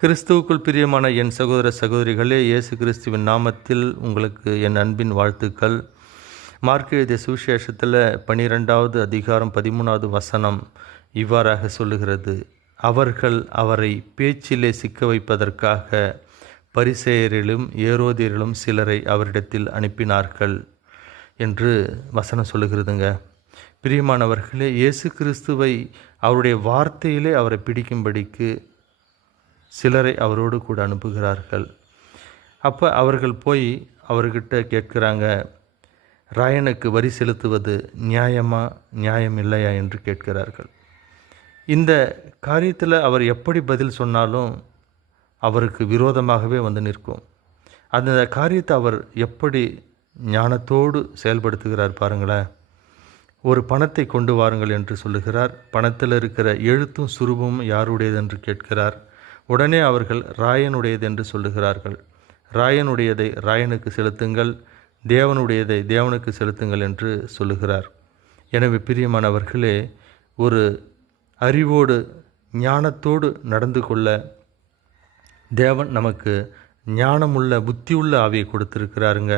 கிறிஸ்துவுக்குள் பிரியமான என் சகோதர சகோதரிகளே, இயேசு கிறிஸ்துவின் நாமத்தில் உங்களுக்கு என் அன்பின் வாழ்த்துக்கள். மார்க் எழுதிய சுவிசேஷத்தில் 12வது அதிகாரம் 13வது வசனம் இவ்வாறாக சொல்லுகிறது: அவர்கள் அவரை பேச்சிலே சிக்க வைப்பதற்காக பரிசேயரிலும் ஏரோதியரிலும் சிலரை அவரிடத்தில் அனுப்பினார்கள் என்று வசனம் சொல்லுகிறதுங்க. பிரியமானவர்களே, இயேசு கிறிஸ்துவை அவருடைய வார்த்தையிலே அவரை பிடிக்கும்படிக்கு சிலரை அவரோடு கூட அனுப்புகிறார்கள். அப்போ அவர்கள் போய் அவர்கிட்ட கேட்குறாங்க, ராயனுக்கு வரி செலுத்துவது நியாயமா நியாயம் இல்லையா என்று கேட்கிறார்கள். இந்த காரியத்தில் அவர் எப்படி பதில் சொன்னாலும் அவருக்கு விரோதமாகவே வந்து நிற்கும். அந்த காரியத்தை அவர் எப்படி ஞானத்தோடு செயல்படுத்துகிறார் பாருங்களேன். ஒரு பணத்தை கொண்டு வாருங்கள் என்று சொல்லுகிறார். பணத்தில் இருக்கிற எழுத்தும் சுரூபமும் யாருடையது என்று கேட்கிறார். உடனே அவர்கள் ராயனுடையது என்று சொல்லுகிறார்கள். ராயனுடையதை ராயனுக்கு செலுத்துங்கள், தேவனுடையதை தேவனுக்கு செலுத்துங்கள் என்று சொல்லுகிறார். எனவே பிரியமானவர்களே, ஒரு அறிவோடு ஞானத்தோடு நடந்து கொள்ள தேவன் நமக்கு ஞானமுள்ள புத்தியுள்ள ஆவியை கொடுத்துருக்கிறாருங்க.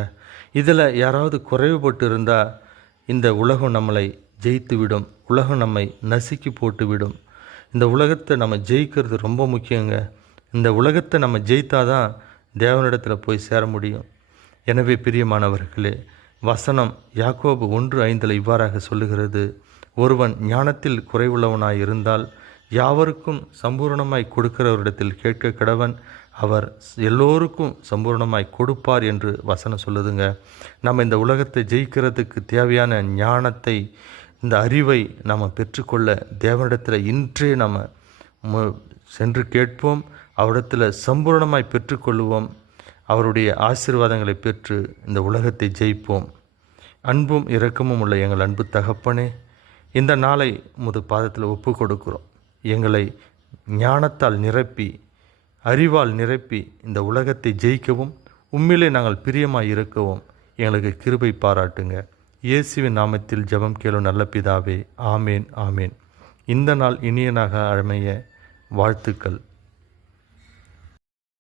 இதில் யாராவது குறைவுபட்டு இருந்தால் இந்த உலகம் நம்மளை ஜெயித்து விடும், உலகம் நம்மை நசுக்கி போட்டு விடும். இந்த உலகத்தை நம்ம ஜெயிக்கிறது ரொம்ப முக்கியங்க. இந்த உலகத்தை நம்ம ஜெயித்தாதான் தேவனிடத்தில் போய் சேர முடியும். எனவே பிரியமானவர்களே, வசனம் யாக்கோபு 1:5 இவ்வாறாக சொல்லுகிறது: ஒருவன் ஞானத்தில் குறைவுள்ளவனாய் இருந்தால் யாவருக்கும் சம்பூர்ணமாய் கொடுக்கிறவரிடத்தில் கேட்க கடவன், அவர் எல்லோருக்கும் சம்பூர்ணமாய் கொடுப்பார் என்று வசனம் சொல்லுதுங்க. நம்ம இந்த உலகத்தை ஜெயிக்கிறதுக்கு தேவையான ஞானத்தை, இந்த அறிவை நாம் பெற்றுக்கொள்ள தேவனிடத்தில் இன்றே நம்ம சென்று கேட்போம். அவரிடத்தில் சம்பூர்ணமாய் பெற்றுக்கொள்வோம். அவருடைய ஆசீர்வாதங்களை பெற்று இந்த உலகத்தை ஜெயிப்போம். அன்பும் இரக்கமும் உள்ள எங்கள் அன்பு தகப்பனே, இந்த நாளை உமது பாதத்தில் ஒப்பு கொடுக்கிறோம். எங்களை ஞானத்தால் நிரப்பி, அறிவால் நிரப்பி இந்த உலகத்தை ஜெயிக்கவும், உம்மிலே நாங்கள் பிரியமாய் இருக்கவும் எங்களுக்கு கிருபை பாராட்டுங்க. இயேசுவின் நாமத்தில் ஜெபம் கேளும் நல்ல பிதாவே, ஆமேன் ஆமேன். இந்த நாள் இனிய நாளாக அமைய வாழ்த்துக்கள்.